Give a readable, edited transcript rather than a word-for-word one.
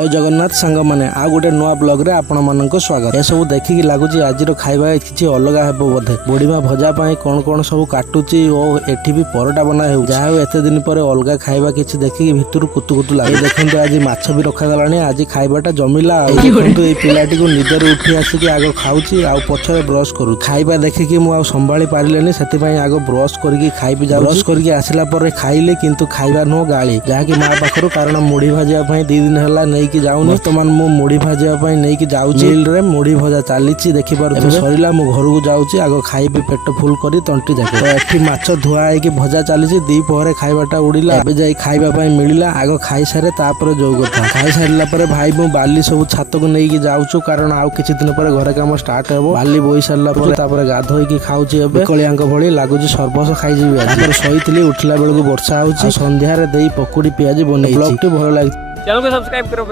जय जगन्नाथ सांग मैंने आ गोटे नुआ ब्लॉग रे आपण मानक स्वागत। ए सब देखिकी लगुच आज खाଇବା किसी अलग हे बोधे बुढ़ीमा भजा कौन कौन सब काटुची और एठी भी परोटा बना हो जहाँ एत दिन पर अलग खाଇବା किसी देखिकी भितर कुतु कुतु लगे। देखते आज माछ भी रखा गलानी आज खाइबाटा जमिला। देखते ये पिलाटी को निदर उठी आसिक आग खाऊची आ पछरे ब्रश करू खाइबा देखिकी मु संभाली पारिलेनी सेतिपई आग ब्रश करके खाइबी जा ब्रश करके आसिला पर खाइले किंतु खाइबा नो गाली जहाँकि माँ पाखर कारण मुढ़ी भाजा 2 दिन है नहीं जाऊनी। बर्तमान मु मुढ़ी भाजा नहीं जाऊँगी रे मुढ़ी भजा चली देखिपे सरला मु घर को जाऊँगी आग खाइबी पेट फुल कर तंटी जाके। तो एठी माछ धुआ होगी भजा चली दी पहरे खाइबाटा उड़िला एबे जाई खाइबा मिलिला आग खाई सारे तापर जो कथा खाई सारिला पर भाई मु बाली सब छात को नहीं जाऊँ कारण आउ किछि दिन पर घर काम स्टार्ट हेबो। बाली बोई सारिला पर तापर गाधोइकी खाऊची एबे कलियांक भली लागुची सर्वस खाई जीवी। आज शोइतली उठला बेलकु वर्षा होउची संध्या रे देई पकोड़ी पियाजी बनै। ब्लॉग टी भलो लाग चैनल को सब्सक्राइब करो।